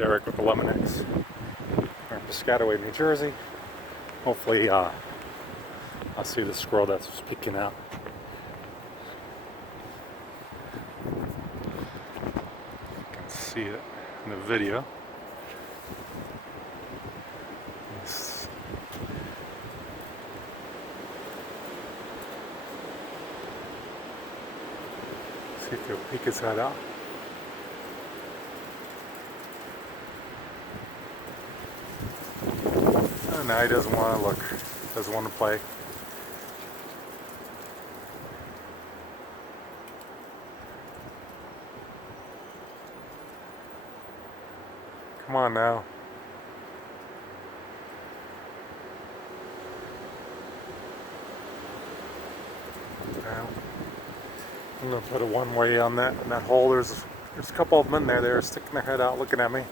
Derek with Eliminex. We're in Piscataway, New Jersey. Hopefully I'll see the squirrel that's peeking out. You can see it in the video. Yes. See if he'll peek his head out. Oh, now he doesn't want to look, doesn't want to play. Come on now. Now, I'm going to put a one-way on that hole. There's a couple of them in there. They're sticking their head out looking at me.